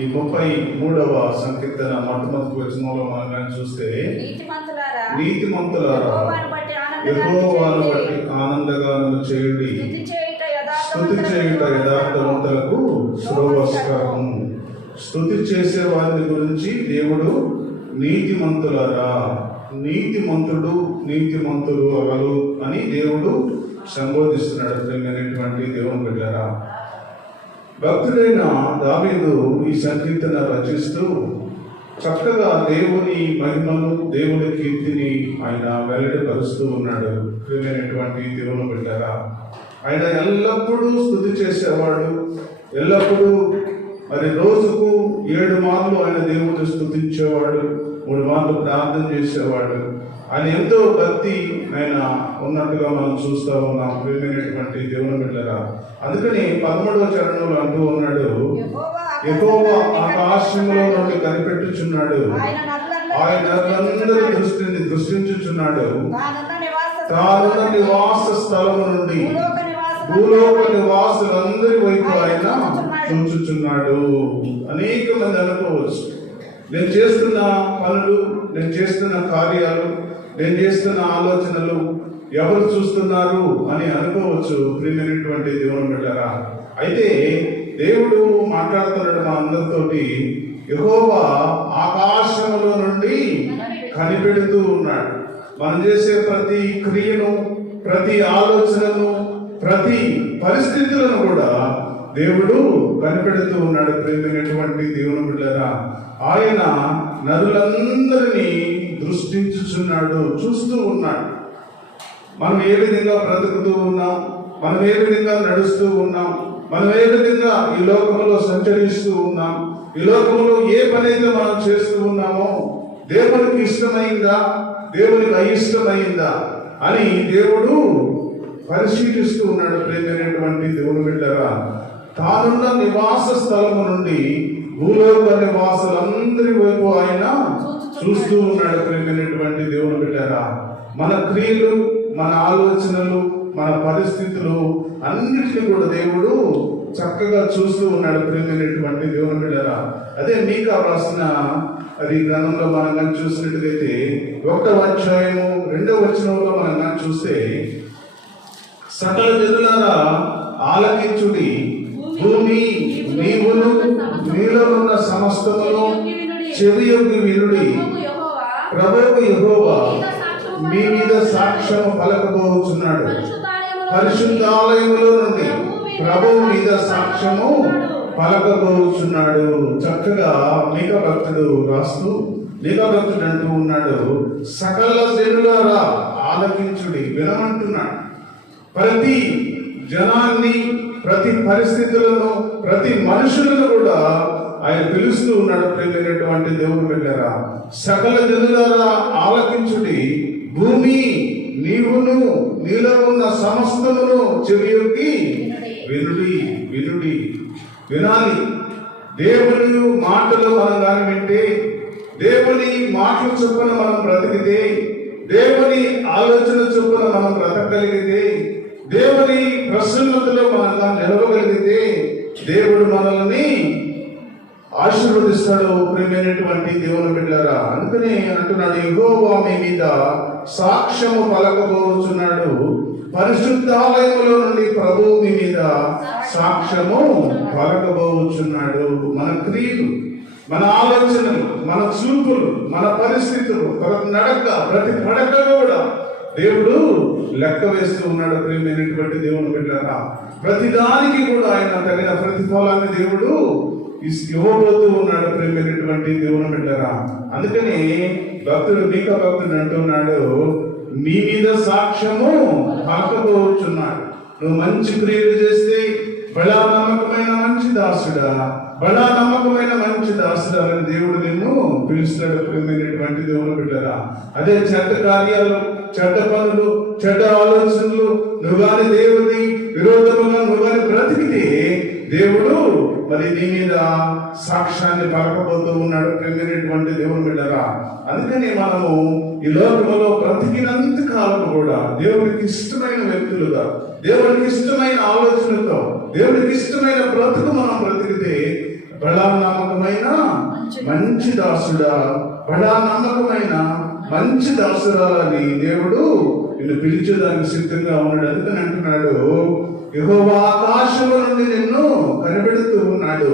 ఈ 33వ సంకీర్తన మొట్టమొదటి వచనంలో మనం కానీ చూస్తే, నీతిమంతులారా యెహోవాను బట్టి ఆనందగానము చేయుడి, స్తుతి చేయుట యథార్థవంతులకు శ్రేయస్కరము. స్తుతి చేసే వారిని గురించి దేవుడు నీతిమంతులారా, నీతిమంతులు అవలు అని దేవుడు సంబోధిస్తున్నాడు. ప్రియమైనటువంటి దేవుని బిడ్డలారా, భక్తుడైన దావీదు ఈ సంకీర్తన రచిస్తూ చక్కగా దేవుని మహిమను, దేవుని కీర్తిని ఆయన వెల్లడిపరుస్తూ ఉన్నాడు. ప్రియమైనటువంటి దేవుని బిడ్డలారా, ఆయన ఎల్లప్పుడూ స్తుతి చేసేవాడు. ఎల్లప్పుడూ మరి రోజుకు 7 మార్లు ఆయన దేవుని స్తుతించేవాడు, 3 మార్లు ప్రార్థన చేసేవాడు. ఆయన ఎంతో భక్తి ఆయన ఉన్నట్టుగా మనం చూస్తూ ఉన్నాం. ప్రియమైనటువంటి దేవుని బిడ్డలారా, అందుకని 13వ చరణంలో అంటూ ఉన్నాడు, యెహోవా ఆకాశంలో నుండి కనిపెట్టుచున్నాడు, ఆయన నరులందరి దృష్టిని దృష్టించుచున్నాడు, తానున్న నివాస స్థలము నుండి భూలోక నివాసులందరి వైపు ఆయన చూచుచున్నాడు. అనేక మంది అనుకోవచ్చు, నేను చేస్తున్న పనులు, నేను చేస్తున్న కార్యాలు, నేను చేస్తున్న ఆలోచనలు ఎవరు చూస్తున్నారు అని అనుకోవచ్చు. ప్రియమైనటువంటి దేవుని బిడ్డలారా, అయితే దేవుడు మాట్లాడుతున్నాడు మా అందరితోటి. యెహోవా ఆకాశములో నుండి కనిపెడుతూ ఉన్నాడు. మనం చేసే ప్రతి క్రియను, ప్రతి ఆలోచనను, ప్రతి పరిస్థితులను కూడా దేవుడు కనిపెడుతూ ఉన్నాడు. ప్రియమైనటువంటి దేవుని బిడ్డలారా, ఆయన నరులందరినీ దృష్టించుచున్నాడు, చూస్తూ ఉన్నాడు. మనం ఏ విధంగా బ్రతుకుతూ ఉన్నాం, మనం ఏ విధంగా నడుస్తూ ఉన్నాం, మనం ఏ విధంగా ఈ లోకంలో సంచరిస్తూ ఉన్నాం, ఈ లోకంలో ఏ పని అయితే మనం చేస్తూ ఉన్నామో దేవునికి ఇష్టమైందా, దేవునికి అయిష్టమైందా అని దేవుడు పరిశీలిస్తూ ఉన్నాడు. ప్రియమైనటువంటి దేవుని బిడ్డలారా, తానున్న నివాస స్థలము నుండి భూలోక నివాసులందరి వైపు ఆయన చూస్తూ ఉన్నాడు. ప్రియమైనటువంటి దేవుని బిడ్డలారా, మన క్రియలు, మన ఆలోచనలు, మన పరిస్థితులు అన్నిటిని కూడా దేవుడు చక్కగా చూస్తూ ఉన్నాడు. ప్రియమైనటువంటి దేవుని బిడ్డలారా, అదే మీకా రాసిన అది గ్రంథంలో మనం కానీ చూసినట్టుగైతే 1వ అధ్యాయము 2వ వచనంలో మనం కానీ చూస్తే, సకల జనులారా ఆలకించుడి, భూమి నీవును నీలో ఉన్న సమస్తమును చెవియొగ్గి వినుడి, ప్రభువు యెహోవా మీ మీద సాక్ష్యం పలకబోచున్నాడు, పరిశుద్ధాలయములో నుండి ప్రభువు మీద సాక్ష్యము పలకబోచున్నాడు. చక్కగా మీకా భక్తుడు రాస్తూ, మీకా భక్తుడు అంటూ ఉన్నాడు, సకల జనులారా ఆలకించుడి, వినమంటున్నాడు. ప్రతి జనాన్ని, ప్రతి పరిస్థితులను, ప్రతి మనుషులను కూడా ఆయన పిలుస్తూ ఉన్నాడు. ప్రియమైనటువంటి దేవుని బిడ్డలారా, సకల జనులారా ఆలకించుడి, భూమి నీవును నీలో ఉన్న సమస్తమును చెవియొగ్గి వినుడి. వినాలి. దేవుని మాటలు మనం కానీ వింటే, దేవుని మాటలు చొప్పున మనం బ్రతికితే, దేవుని ఆలోచన చొప్పున మనం బ్రతకగలిగితే, దేవుని ప్రసన్నతలో మనం నిలవగలిగితే దేవుడు మనల్ని ఆశీర్వదిస్తాడు. ప్రియమైనటువంటి దేవుని బిడ్డలారా, అందుకని అంటున్నాడు, యెహోవా మీ మీద సాక్ష్యము పలకబోచున్నాడు, పరిశుద్ధాలయములో నుండి ప్రభువు మీ మీద సాక్ష్యము పలకబోచున్నాడు. మన క్రియలు, మన ఆలోచనలు, మన చూపులు, మన పరిస్థితులు, ప్రతి నడక, ప్రతి పడక కూడా దేవుడు లెక్క వేస్తూ ఉన్నాడు. ప్రియమైనటువంటి దేవుని బిడ్డలారా, ప్రతిదానికి కూడా ఆయన తగిన ప్రతిఫలాన్ని దేవుడు ఇవ్వబోతూ ఉన్నాడు. ప్రియమైనటువంటి దేవుని బిడ్డలారా, అందుకని భక్తుడు మీకా భక్తుడు అంటున్నాడు, మీ మీద సాక్ష్యము పలకబోచున్నాడు. నువ్వు మంచి క్రియలు చేస్తే బడా నమ్మకమైన మంచి దాసుడా, బడా నమ్మకమైన మంచి దాసుడా అని దేవుడు నిన్ను పిలుస్తాడు. ప్రియమైనటువంటి దేవుని బిడ్డలారా, అదే చెడ్డ కార్యాలు, చెడ్డ పనులు, చెడ్డ ఆలోచనలు నువ్వు కానీ దేవుని విరోధముగా నువ్వు కానీ బ్రతికితే దేవుడు మరి నీ మీద సాక్ష్యాన్ని పలకబోతూ ఉన్నాడు. ప్రియమైనటువంటి దేవుని బిడ్డలారా, అందుకని మనము ఈ లోకంలో బ్రతికినంత కాలం కూడా దేవునికి ఇష్టమైన వ్యక్తులుగా, దేవునికి ఇష్టమైన ఆలోచనతో, దేవునికి ఇష్టమైన బ్రతుకు మనం బ్రతికితే బలా నమ్మకమైన నమ్మకమైన మంచి దాసుడా, బడా నమ్మకమైన మంచి దాసురాలని దేవుడు నిన్ను పిలిచేదానికి సిద్ధంగా ఉన్నాడు. అందుకని అంటున్నాడు, యెహోవా ఆకాశము నుండి నిన్ను కనిపెడుతూ ఉన్నాడు.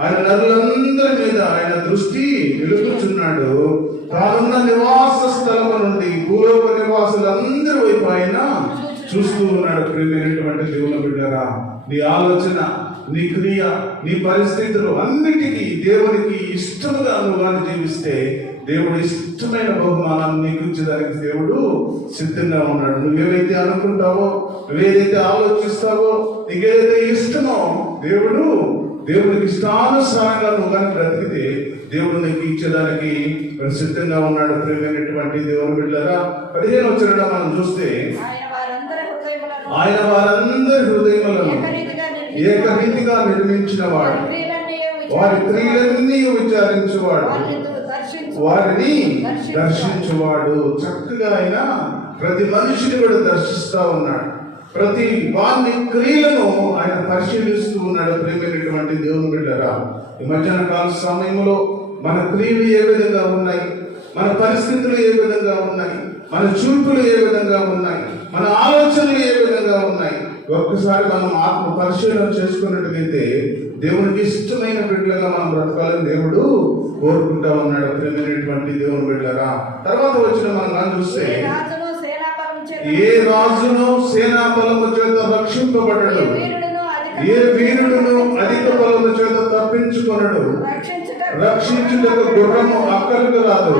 ఆయన నరులందరి మీద ఆయన దృష్టి నిలుపుచున్నాడు. తానున్న నివాస స్థలము నుండి భూలోక నివాసులందరి వైపు ఆయన చూస్తూ ఉన్నాడు. ప్రియమైనటువంటి దేవుని బిడ్డరా, నీ ఆలోచన, నీ క్రియ, నీ పరిస్థితులు అన్నిటికీ దేవునికి ఇష్టముగా నువ్వు కానీ జీవిస్తే దేవుడు ఇష్టమైన బహుమానాన్ని నీకు ఇచ్చేదానికి దేవుడు సిద్ధంగా ఉన్నాడు. నువ్వేదైతే అనుకుంటావో, నువ్వేదైతే ఆలోచిస్తావో, నీకేదైతే ఇష్టమో దేవుడికి ఇష్టానుసారంగా నువ్వు కానీ బ్రతికితే దేవుడు నీకు ఇచ్చేదానికి సిద్ధంగా ఉన్నాడు. ప్రియమైనటువంటి దేవుని బిడ్డలారా, 15వ వచనంలో మనం చూస్తే, ఆయన వారందరి హృదయములను ఏకరీతిగా నిర్మించిన వాడు, వారి క్రియలన్నీ విచారించువాడు, వారిని దర్శించువాడు. చక్కగా ఆయన ప్రతి మనిషిని కూడా దర్శిస్తా ఉన్నాడు. ప్రతి వారి క్రియలను ఆయన పరిశీలిస్తూ ఉన్నాడు. ప్రియమైనటువంటి దేవుని బిడ్డలారా, ఈ మధ్యాహ్న కాల సమయంలో మన క్రియలు ఏ విధంగా ఉన్నాయి, మన పరిస్థితులు ఏ విధంగా ఉన్నాయి, మన చూపులు ఏ విధంగా ఉన్నాయి, మన ఆలోచనలు ఏ విధంగా ఉన్నాయి, ఒక్కసారి మనం ఆత్మ పరిశీలన చేసుకున్నట్టుగైతే దేవునికి ఇష్టమైన బిడ్డలుగా మనం బ్రతకాలని దేవుడు కోరుకుంటా ఉన్నాడు. ప్రియమైనటువంటి దేవుని బిడ్డలారా, తర్వాత వచ్చిన మనం చూస్తే, ఏ రాజును సేనా బలము చేత రక్షింపబడడు, ఏ వీరుడును అధిక బలము చేత తప్పించుకొనడు. రక్షించుటకు గుర్రము అక్కరకు రాదు,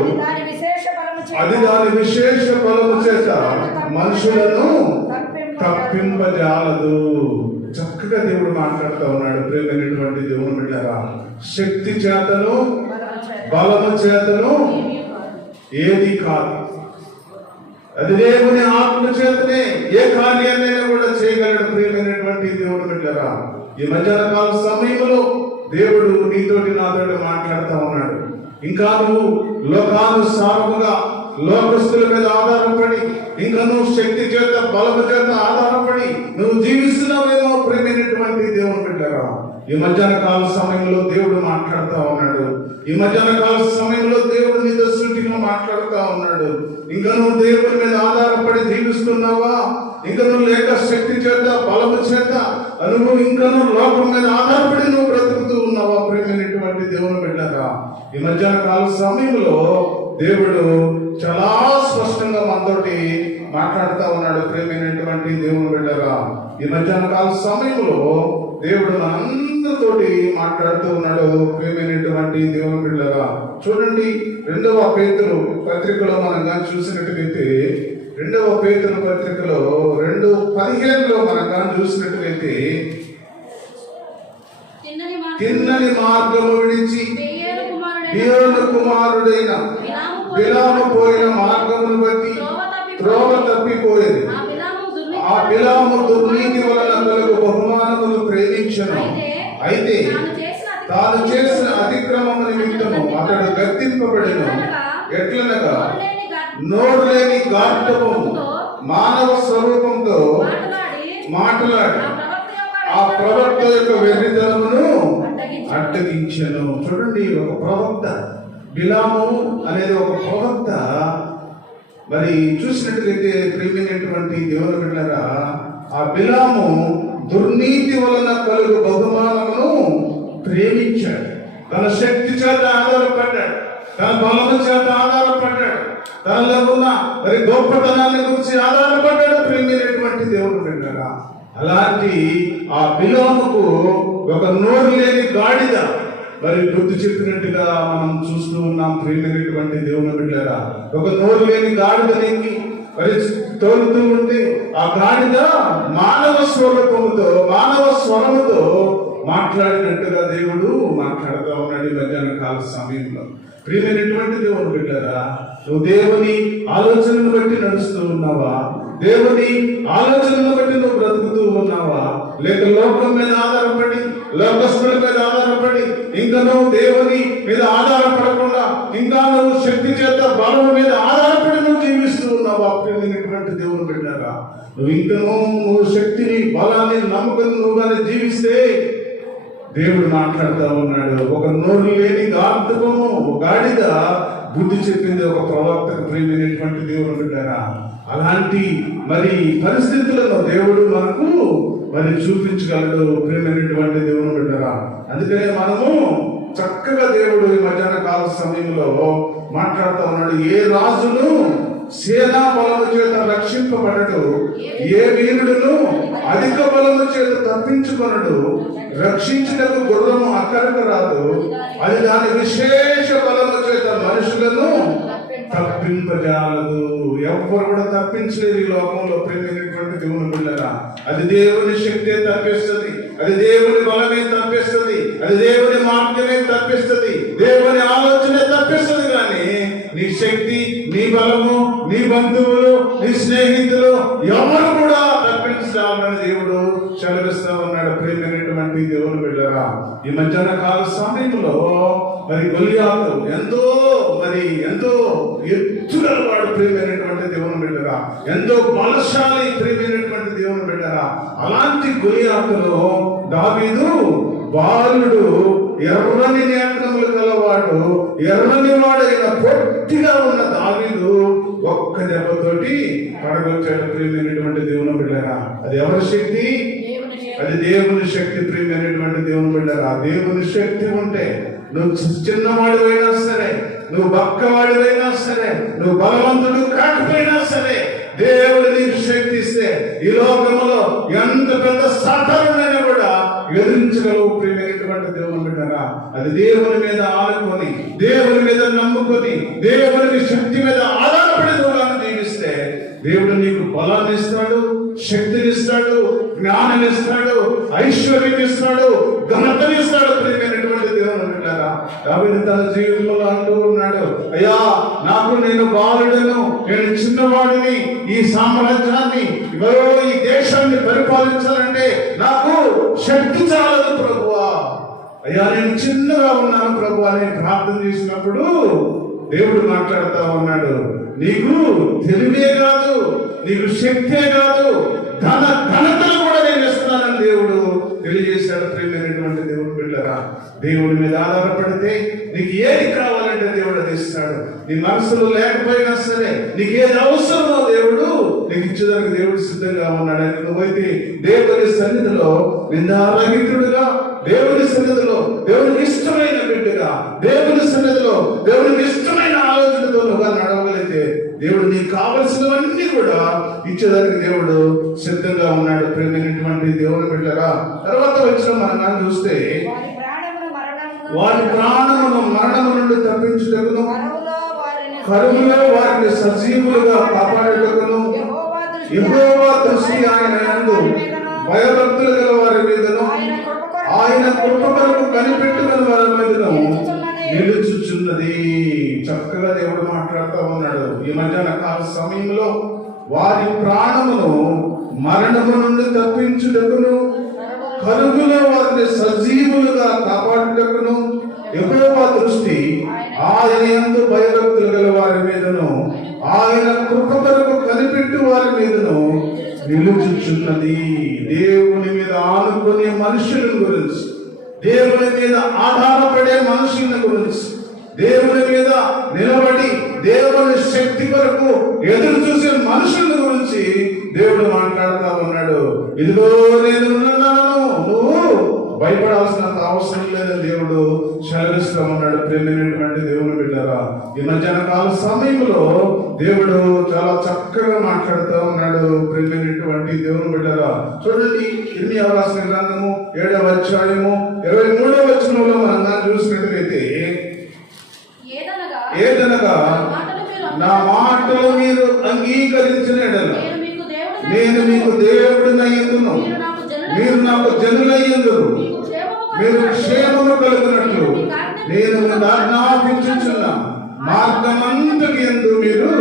అది దాని విశేష బలము చేత మనుషులను తప్పింపజాలదు. చక్కగా దేవుడు మాట్లాడుతూ ఉన్నాడు. ప్రియమైనటువంటి దేవుని బిడ్డలారా, శక్తి చేతను బలము చేతను ఏది కాదు, అది దేవుని ఆత్మ చేతనే ఏ కార్యాన్నైనా కూడా చేయగలడు. ప్రియమైనటువంటి దేవుని బిడ్డలారా, ఈ మధ్యాహ్న కాల సమయంలో దేవుడు నీతోటి నాతోటి మాట్లాడుతూ ఉన్నాడు. ఇంకా నువ్వు లోకానుసారముగా లోకస్తుల మీద ఆధారపడి, ఇంకా నువ్వు శక్తి చేత బలము చేత ఆధారపడి నువ్వు జీవిస్తున్నావేమో. ప్రియమైనటువంటి దేవుని బిడ్డలారా, ఈ మధ్యాహ్న కాల సమయంలో దేవుడు మాట్లాడుతూ ఉన్నాడు. ఈ మధ్యాహ్న కాల సమయంలో దేవుడు నీతో సూటిగా మాట్లాడుతూ ఉన్నాడు. ఇంకా నువ్వు దేవుడి మీద ఆధారపడి జీవిస్తున్నావా? ఇంకా నువ్వు లేక శక్తి చేత బలము చేత నువ్వు ఇంకా నువ్వు లోకం మీద ఆధారపడి నువ్వు బ్రతుకుతూ ఉన్నావా? ప్రియమైనటువంటి దేవుని బిడ్డలారా, ఈ మధ్యాహ్న కాల సమయంలో దేవుడు చాలా స్పష్టంగా మనతోటి మాట్లాడుతూ ఉన్నాడు. ప్రియమైనటువంటి దేవుని బిడ్డలారా, ఈ మధ్యాహ్న కాల సమయంలో దేవుడు మనందరితోటి మాట్లాడుతూ ఉన్నాడు. ప్రియమైనటువంటి దేవుని బిడ్డలారా, చూడండి, 2వ పేతురు పత్రికలో మనం కానీ చూసినట్టుగైతే, 2వ పేతురు పత్రికలో 2:15లో మనం కానీ చూసినట్టుగైతే, తిన్నని మార్గము విడిచి బేయోను కుమారుడైన బిలాము పోయిన మార్గమును బట్టి త్రోవ తప్పిపోయేది. ఆ బిలాము దుర్నీతి వలన కలుగు బహుమానములు ప్రేమించను. అయితే తాను చేసిన అతిక్రమము నిమిత్తము అతడు గద్దింపబడెను. ఎట్లనగా నోరు లేని గార్ధవము మానవ స్వరూపంతో మాట్లాడి ఆ ప్రవక్త యొక్క వెర్రితనమును అడ్డగించెను. చూడండి, ఒక ప్రవక్త, బిలాము అనేది ఒక ప్రవక్త. మరి చూసినట్లయితే ప్రియమైనటువంటి దేవుని బిడ్డలారా, ఆ బిలాము దుర్నీతి వలన కలుగు బహుమానమును ప్రేమించాడు. తన శక్తి చేత ఆధారపడ్డాడు, తన బలము చేత ఆధారపడ్డాడు, తనలో ఉన్న మరి గొప్పతనాన్ని గురించి ఆధారపడ్డాడు. ప్రియమైనటువంటి దేవుని బిడ్డలారా, అలాంటి ఆ బిలాముకు ఒక నోరు లేని గాడిద మరి బుద్ధి చెప్పినట్టుగా మనం చూస్తూ ఉన్నాం. ప్రియమైనటువంటి దేవుని బిడ్డలారా, ఒక నోరు లేని గాడిదనికి మరి తోలుతూ ఉంటే ఆ గాడిద మానవ స్వరూపముతో మానవ స్వరముతో మాట్లాడినట్టుగా దేవుడు మాట్లాడుతూ ఉన్నాడు ఈ మధ్యాహ్న కాల సమయంలో. ప్రియమైనటువంటి దేవుని బిడ్డలారా, నువ్వు దేవుని ఆలోచనను బట్టి నడుస్తూ ఉన్నావా? దేవుని ఆలోచనను బట్టి నువ్వు బ్రతుకుతూ ఉన్నావా? లేక లోకం మీద ఆధారపడి, లోకస్తుల మీద ఆధారపడి, ఇంకా నువ్వు దేవుని మీద ఆధారపడకుండా ఇంకా నువ్వు శక్తి చేత బలం మీద ఆధారపడి నువ్వు జీవిస్తూ ఉన్నావా? ప్రియమైనటువంటి దేవుని బిడ్డలారా, నువ్వు ఇంకా నువ్వు శక్తిని బలాన్ని నమ్మకం నువ్వు కానీ జీవిస్తే దేవుడు మాట్లాడుతూ ఉన్నాడు. ఒక నోరు లేని గాడిద బుద్ధి చెప్పింది ఒక ప్రవక్తకు, ప్రియమైనటువంటి దేవుని బిడ్డలారా. అలాంటి మరి పరిస్థితులను దేవుడు మనకు మరి చూపించగలడు, ప్రియమైనటువంటి దేవుని బిడ్డలారా. అందుకనే మనము చక్కగా దేవుడు ఈ మధ్యాహ్న కాల సమయంలో మాట్లాడుతూ ఉన్నాడు. ఏ రాజును సేనా బలము చేత రక్షింపబడడు, ఏ వీరుడును అధిక బలము చేత తప్పించుకొనడు. రక్షించుటకు గుర్రము అక్కరకు రాదు, అది దాని విశేష బలము చేత మనుషులను తప్పింపజాలదు. ఎవ్వరు కూడా తప్పించలేదు ఈ లోకంలో, ప్రేమైనటువంటి దేవుని బిడ్డలారా. అది దేవుని శక్తే తప్పిస్తుంది, అది దేవుని బలమే తప్పిస్తుంది, అది దేవుని మార్గమే తప్పిస్తుంది, దేవుని ఆలోచనే తప్పిస్తుంది. కానీ నీ శక్తి, నీ బలము, నీ బంధువులు, నీ స్నేహితులు ఎవరు కూడా తప్పించాలని దేవుడు చదివిస్తా ఉన్నాడు. ప్రేమైనటువంటి దేవుని బిడ్డలారా, ఈ మధ్యాహ్న కాల సమయంలో మరి గొలియాతు ఎంతో ఎత్తుగలవాడు, ప్రియమైనటువంటి దేవుని బిడ్డరా, ఎంతో బలశాలి, ప్రియమైనటువంటి దేవుని బిడ్డరా. అలాంటి గొలియాతులో దావీదు బాలుడు, ఎర్రని నేత్రములు గలవాడు, ఎర్రని వాడైన పొట్టిగా ఉన్న దావీదు ఒక్క దెబ్బతోటి పడగొచ్చాడు, ప్రియమైనటువంటి దేవుని బిడ్డరా. అది ఎవరి శక్తి? అది దేవుని శక్తి, ప్రియమైనటువంటి దేవుని బిడ్డరా. దేవుని శక్తి ఉంటే నువ్వు చిన్నవాడివైనా సరే, నువ్వు బక్కవాడివైనా సరే, నువ్వు బలవంతుడు కాకపోయినా సరే, దేవుడు నీకు శక్తి ఇస్తే ఈ లోకంలో ఎంత పెద్ద సాధారణైనా కూడా ఎదిరించగలవు, ప్రియమైనటువంటి దేవుని బిడ్డరా. అది దేవుని మీద ఆనుకొని, దేవుని మీద నమ్ముకొని, దేవుని శక్తి మీద ఆధారపడి దూరాన్ని జీవిస్తే దేవుడు నీకు బలాన్ని ఇస్తాడు, శక్తిని ఇస్తాడు, జ్ఞానం ఇస్తాడు, ఐశ్వర్యం ఇస్తాడు, ఘనతని ఇస్తాడు, ప్రియమైనటువంటి దేవుని బిడ్డలారా. దావీదు తన జీవితంలో అంటూ ఉన్నాడు, అయ్యా నేను బాలుడను, నేను చిన్నవాడిని, ఈ సామ్రాజ్యాన్ని, ఈ దేశాన్ని పరిపాలించాలంటే నాకు శక్తి చాలదు ప్రభువా. అయ్యా నేను చిన్నగా ఉన్నాను ప్రభువా అని ప్రార్థన చేసినప్పుడు దేవుడు మాట్లాడుతూ ఉన్నాడు, నీకు తెలివే కాదు, నీకు శక్తే కాదు, ఘనతలు కూడా నేను ఇస్తున్నానని దేవుడు తెలియజేశాడు. ప్రియమైనటువంటి దేవుని బిడ్డలారా, దేవుడి మీద ఆధారపడితే నీకు ఏది కావాలంటే దేవుడు అది ఇస్తాడు. నీ మనసులో లేకపోయినా సరే, నీకు ఏది అవసరమో దేవుడు నీకు ఇచ్చేదానికి దేవుడు సిద్ధంగా ఉన్నాడు. నువ్వైతే దేవుని సన్నిధిలో నిందారహితుడుగా, దేవుని సన్నిధిలో దేవునికి ఇష్టమైన బిడ్డగా, దేవుని సన్నిధిలో దేవునికి ఇష్టమైన ఆలోచనతో నువ్వు నడవగలిగితే దేవుడు నీకు కావలసినవన్నీ కూడా ఇచ్చేదానికి దేవుడు సిద్ధంగా ఉన్నాడు. ప్రేమైనటువంటి దేవుని బిడ్డలారా, తర్వాత వచ్చిన మనం చూస్తే వారి ప్రాణమును మరణము నుండి తప్పించుటకును, కరువులో వారిని సజీవులుగా కాపాడుటకును, యెహోవా దృష్టి ఆయన యందు భయభక్తులు గల వారి మీదను, ఆయన కృప కొరకు కనిపెట్టుకుని వారి మీదను నిలుచుచున్నది. చక్కగా దేవుడు మాట్లాడుతూ ఉన్నాడు. ఈ మధ్యాహ్న కాల సమయంలో వారి ప్రాణమును మరణము నుండి తప్పించుటకును, కరువులో వారిని సజీవులుగా కాపాడుటకును, యెహోవా దృష్టి ఆయన యందు భయభక్తులు గల వారి మీదను, ఆయన కృప కొరకు కనిపెట్టు వారి మీదను నిలుచుచున్నది. దేవుని మీద ఆనుకునే మనుషుల గురించి, దేవుని మీద ఆధారపడే మనుషుల గురించి, దేవుని మీద నిలబడి దేవుని శక్తి కొరకు ఎదురు చూసే మనుషుల గురించి దేవుడు మాట్లాడుతూ ఉన్నాడు. ఇదిగో నేను ఉన్నాను, నువ్వు భయపడాల్సినంత అవసరం లేదని దేవుడు సెలవిస్తూ ఉన్నాడు. ప్రేమైనటువంటి దేవుని బిడ్డలారా, ఈ మధ్యాహ్న కాల సమయంలో దేవుడు చాలా చక్కగా మాట్లాడుతూ ఉన్నాడు. ప్రేమైనటువంటి దేవుని బిడ్డలారా, చూడండి, ఇర్మీయా రాసిన గ్రంథము 7వ అధ్యాయము 23వ వచనంలో మనం చూసినట్లయితే, ఏదనగా నా మాటలు మీరు అంగీకరించిన ఎడల నేను మీకు దేవుడినయ్యుందును, మీరు నాకు జనులయ్యుందురు, మీరు క్షేమము కలుగునట్లు నేను ఆజ్ఞాపించుచున్న మార్గమంతటి యందు మీరు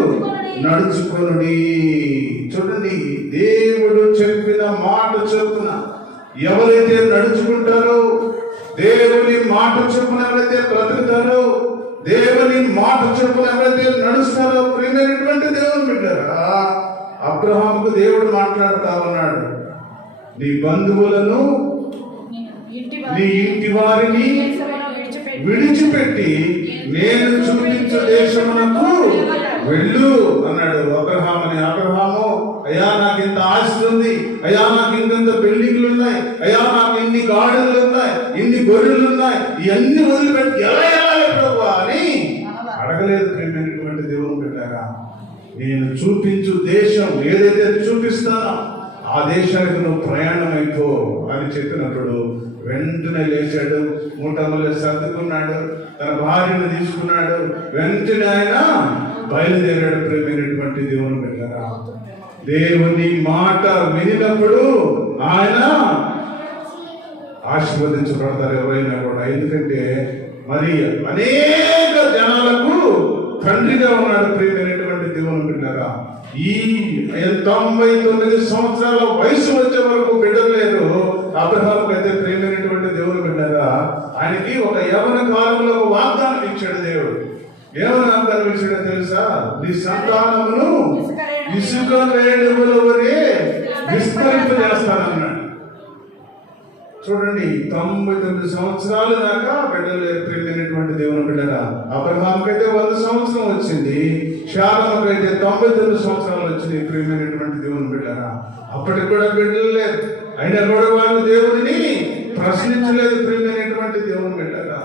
నడుచుకొనుడి. చూడండి, దేవుడు చెప్పిన మాట చొప్పున ఎవరైతే నడుచుకుంటారో, దేవుని మాట చొప్పున ఎవరైతే బ్రతుకుతారో, దేవుని మాట చొప్పున ఎవరైతే నడుస్తారో, ప్రియమైనటువంటి దేవుని బిడ్డలారా, అబ్రహాముకు దేవుడు మాట్లాడుతా ఉన్నాడు, నీ బంధువులను, నీ ఇంటి వారిని విడిచిపెట్టి నేను చూపించు దేశమునకు వెళ్ళు అన్నాడు. అబ్రహాము, అయ్యా నాకు ఇంత ఆస్తి ఉంది, అయ్యా నాకు ఇంత బిల్డింగ్లు ఉన్నాయి, అయ్యా నాకు ఇన్ని గార్డెన్లు ఉన్నాయి, ఇన్ని గొర్రెలు ఉన్నాయి, ఇవన్నీ వదిలిపెట్టి ఎలా వెళ్ళాలి ప్రభు అని అడగలేదు. ప్రేమైనటువంటి దేవుని బిడ్డలారా, నేను చూపించు దేశం ఏదైతే చూపిస్తానో ఆ దేశానికి నువ్వు ప్రయాణం అయిపో అని చెప్పినప్పుడు వెంటనే లేచాడు, మూటములు సర్దుకున్నాడు, తన భార్యను తీసుకున్నాడు, వెంటనే ఆయన బయలుదేరాడు. ప్రేమైనటువంటి దేవుని బిడ్డలారా, దేవుని మాట వినినప్పుడు ఆయన ఆశీర్వదించబడతారు ఎవరైనా కూడా. ఎందుకంటే మరి అనేక జనాలకు తండ్రిగా ఉన్నాడు. ప్రియమైనటువంటి దేవుని బిడ్డలారా, ఈ 99 సంవత్సరాల వయసు వచ్చే వరకు బిడ్డలు లేరు అబ్రహాముకు. అయితే ప్రియమైనటువంటి దేవుని బిడ్డలారా, ఆయనకి ఒక యవన కాలంలో ఒక వాగ్దానం ఇచ్చాడు దేవుడు. ఏమని వాగ్దానం ఇచ్చాడో తెలుసా? నీ సంతానమును ఇసుక రేణువుల వలె విస్తరింపజేస్తానన్నాడు. చూడండి, 99 సంవత్సరాలు దాకా బిడ్డలు ప్రియమైనటువంటి దేవుని బిడ్డరా. అబ్రహాముకైతే 100 సంవత్సరం వచ్చింది, శారమ్మకైతే 99 సంవత్సరాలు వచ్చింది. ప్రియమైనటువంటి దేవుని బిడ్డరా, అప్పటికి కూడా బిడ్డలు లేదు, అయినా కూడా వాళ్ళు దేవుడిని ప్రశ్నించలేదు. ప్రియమైనటువంటి దేవుని బిడ్డరా,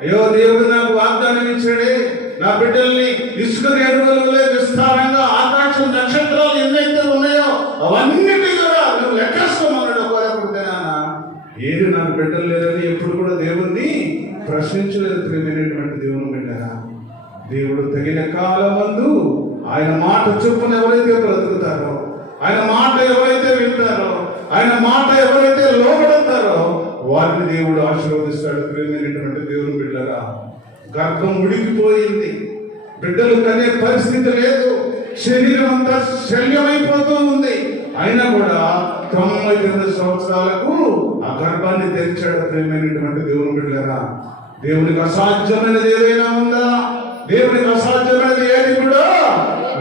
అయ్యో దేవుడు నాకు వాగ్దానం ఇచ్చాడే, నా బిడ్డల్ని ఇసుక రేణువుల విస్తారంగా ఆకాశం నక్షత్రాలు ఎన్నైతే ఉన్నాయో అవన్నిటి కూడా నువ్వు లెక్కేసుకోమన్నాడు. ఏది నాకు బిడ్డలు లేదని ఎప్పుడు కూడా దేవుణ్ణి ప్రశ్నించలేదు. ప్రియమైనటువంటి దేవుని బిడ్డరా, దేవుడు తగిన కాలమందు ఆయన మాట చొప్పున ఎవరైతే బ్రతుకుతారో, ఆయన మాట ఎవరైతే వింటారో, ఆయన మాట ఎవరైతే లోబడతారో వారిని దేవుడు ఆశీర్వదిస్తాడు. ప్రియమైనటువంటి దేవుని బిడ్డరా, గర్భం ఉడికిపోయింది, బిడ్డలు కనే పరిస్థితి లేదు, శరీరం అంతా శల్యమైపోతూ ఉంది, అయినా కూడా 99 సంవత్సరాలకు ఆ గర్భాన్ని తెరిచాడు. ప్రియమైనటువంటి దేవుని బిడ్డలారా, దేవునికి అసాధ్యమైనది ఏదైనా ఉందా? దేవునికి అసాధ్యమైనది ఏది కూడా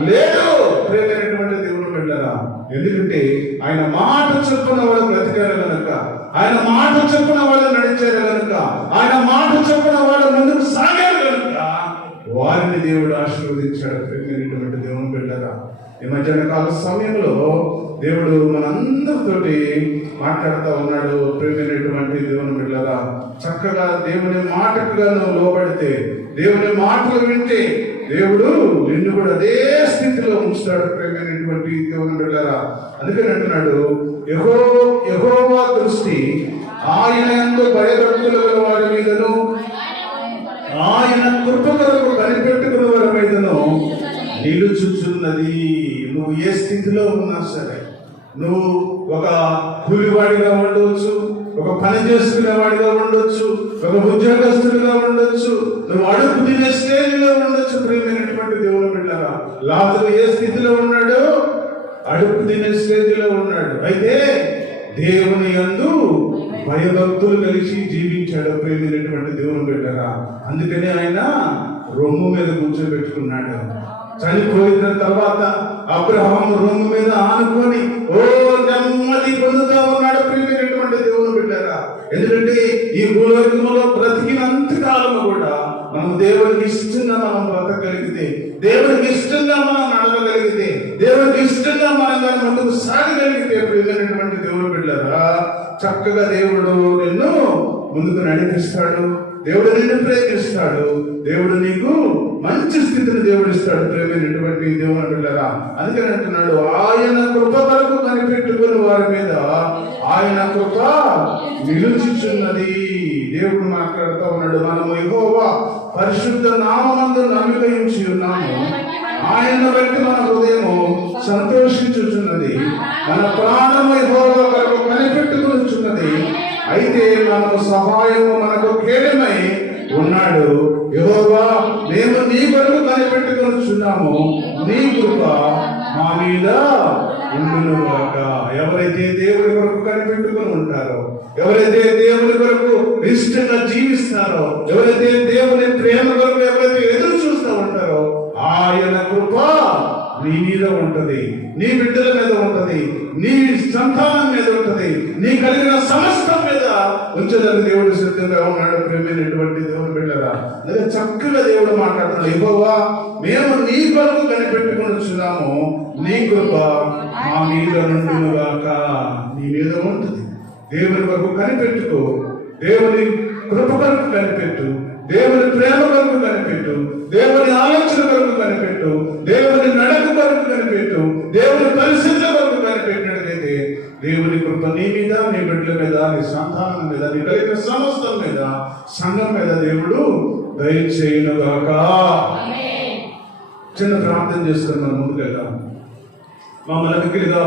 లేదు. ప్రియమైనటువంటి దేవుని బిడ్డలారా, ఎందుకంటే ఆయన మాట చొప్పున వాళ్ళు బ్రతికారు కనుక, ఆయన మాట చొప్పున వాళ్ళు నడిచారు కనుక, ఆయన మాట చొప్పున వాళ్ళు ముందుకు సాగారు కనుక వారిని దేవుడు ఆశీర్వదించాడు. ప్రియమైనటువంటి దేవుని బిడ్డలారా, ఈ మధ్యాహ్న కాల సమయంలో దేవుడు మనందరితోటి మాట్లాడుతూ ఉన్నాడు. ప్రియమైనటువంటి దేవుని బిడ్డలారా, చక్కగా దేవుని మాటకుగా నువ్వు లోబడితే, దేవుని మాటలు వింటే దేవుడు నిన్ను కూడా అదే స్థితిలో ఉంచుతాడు. ప్రియమైనటువంటి దేవుని బిడ్డలారా, అందుకని అంటున్నాడు, యెహోవా దృష్టి ఆయన యందు భయభక్తులు గల వారి మీదను, ఆయన కృప కొరకు కనిపెట్టుకున్న వారి మీదను నిలుచుచున్నది. నువ్వు ఏ స్థితిలో ఉన్నా సరే, నువ్వు ఒక కూలివాడిగా ఉండవచ్చు, ఒక పని చేసుకునేవాడిగా ఉండొచ్చు, ఒక ఉద్యోగస్తుడిగా ఉండొచ్చు, నువ్వు అడుగు తినే స్టేజ్లో ఉండొచ్చు. ప్రియమైనటువంటి దేవుని బిడ్డలారా, లాజరు ఏ స్థితిలో ఉన్నాడు? అడుగు తినే స్టేజ్లో ఉన్నాడు. అయితే దేవుని యందు భయభక్తులు కలిసి జీవించాడు. ప్రియమైనటువంటి దేవుని బిడ్డలారా, అందుకని ఆయన రొమ్ము మీద కూర్చోబెట్టుకున్నాడు. చనిపోయిన తర్వాత అబ్రహాము రొమ్ము మీద ఆనుకొని నెమ్మది పొందుతూ ఉన్నాడు. ప్రియమైనటువంటి దేవుని బిడ్డలారా, ఎందుకంటే ఈ భూలోకంలో బ్రతికినంత కాలము కూడా మనం దేవునికి ఇష్టంగా మనం బ్రతకగలిగితే, దేవునికి ఇష్టంగా మనం నడవగలిగితే, దేవునికి ఇష్టంగా మనం దాని ముందుకు సాగగలిగితే, ప్రియమైనటువంటి దేవుని బిడ్డలారా, చక్కగా దేవుడు నిన్ను ముందుకు నడిపిస్తాడు, దేవుడు నిన్ను ప్రేమిస్తాడు, దేవుడు నీకు మంచి స్థితిని దేవుడు ఇస్తాడు. ప్రేమైనటువంటి దేవుని బిడ్డలారా, అందుకని అంటున్నాడు, ఆయన కృప వరకు కనిపెట్టుకుని వారి మీద ఆయన కృప నిలుచుచున్నది. దేవుడు మాట్లాడుతూ ఉన్నాడు, మనము యెహోవా పరిశుద్ధ నామమందు నమ్మిక ఉంచి ఉన్నాము, ఆయనను బట్టి మన హృదయము సంతోషించుచున్నది, మన ప్రాణము యెహోవా కొరకు కనిపెట్టుకునిచున్నది. అయితే మనకు సహాయము మనకు కేడమై ఉన్నాడు. యెహోవా, మేము నీ కొరకు కనిపెట్టుకొనుచున్నాము, నీ కృప మా మీద ఉండును గాక. ఎవరైతే దేవుడి కొరకు కనిపెట్టుకుని ఉంటారో, ఎవరైతే దేవుని కొరకు ఇష్టంగా జీవిస్తారో, ఎవరైతే దేవుని ప్రేమ కొరకు ఎవరైతే ఎదురు చూస్తూ ఉంటారో, ఆయన కృప నీ మీద ఉంటది, నీ బిడ్డల మీద ఉంటది, నీ సంతానం మీద ఉంటది, నీ కలిగిన సమస్తం మీద ఉంచ ఉంచడానికి దేవుడు సిద్ధంగా ఉన్నాడు. ప్రేమైనటువంటి దేవుని బిడ్డలారా, అదే చక్కగా దేవుడు మాట్లాడుతున్నాడు. యెహోవా, మేము నీ కొరకు కనిపెట్టుకొనుచున్నాము, నీ కృప మా మీద నుండునుగాక. నీ మీద ఉంటుంది. దేవుని కొరకు కనిపెట్టుకో, దేవుని కృప కొరకు కనిపెట్టు, దేవుని ప్రేమ కొరకు కనిపెట్టు, దేవుని ఆలోచన కొరకు కనిపెట్టు, దేవుని నడక కొరకు కనిపెట్టు, దేవుని పరిస్థితుల కొరకు కనిపెట్టినట్లయితే దేవుని కృప నీ మీద, నీ బిడ్డల మీద, నీ సంతానం మీద, నీ కలిగిన సమస్తం మీద, సంఘం మీద దేవుడు దయచేయునుగాక. చిన్న ప్రార్థన చేసుకుని మనం ముందుకెళ్దాం. మమ్మల్ని